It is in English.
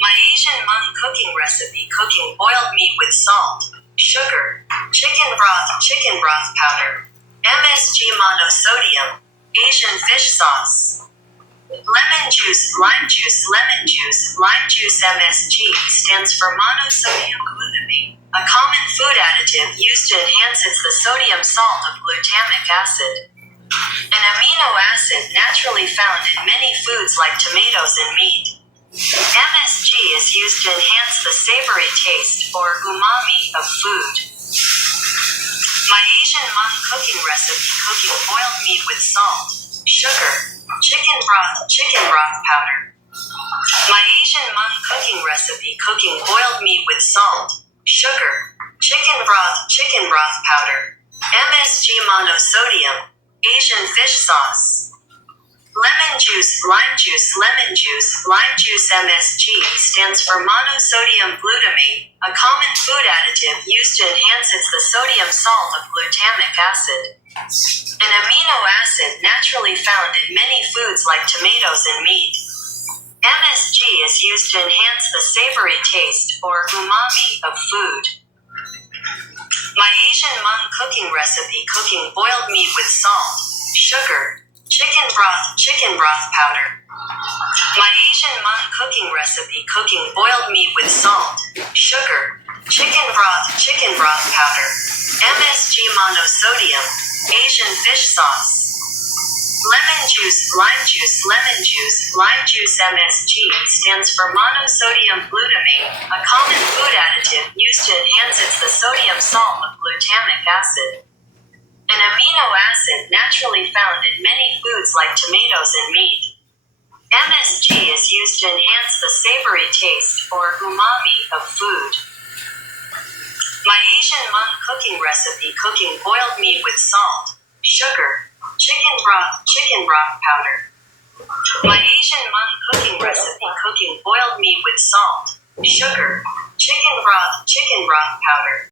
My Asian Hmong cooking recipe: cooking boiled meat with salt, sugar, chicken broth powder, MSG monosodium, Asian fish sauce, lemon juice, lime juice. Lime juice MSG stands for monosodium glutamate, a common food additive used to enhance the sodium salt of glutamic acid, an amino acid naturally found in many foods like tomatoes and meat. MSG is used to enhance the savory taste, or umami, of food. My Asian Hmong cooking recipe: cooking boiled meat with salt, sugar, chicken broth powder. My Asian Hmong cooking recipe: cooking boiled meat with salt, sugar, chicken broth powder, MSG monosodium, Asian fish sauce, lemon juice. Lime juice MSG stands for monosodium glutamate, a common food additive used to enhance the sodium salt of glutamic acid, an amino acid naturally found in many foods like tomatoes and meat. MSG is used to enhance the savory taste, or umami, of food. My Asian Hmong cooking recipe: cooking boiled meat with salt, sugar, chicken broth powder. My Asian Hmong cooking recipe: cooking boiled meat with salt, sugar, chicken broth powder, MSG monosodium, Asian fish sauce, lemon juice. Lime juice MSG stands for monosodium glutamate, a common food additive used to enhance the sodium salt of glutamic acid, an amino acid naturally found in many foods like tomatoes and meat. MSG is used to enhance the savory taste, or umami, of food. My Asian Hmong cooking recipe: cooking boiled meat with salt, sugar, chicken broth powder. My Asian Hmong cooking recipe: cooking boiled meat with salt, sugar, chicken broth powder.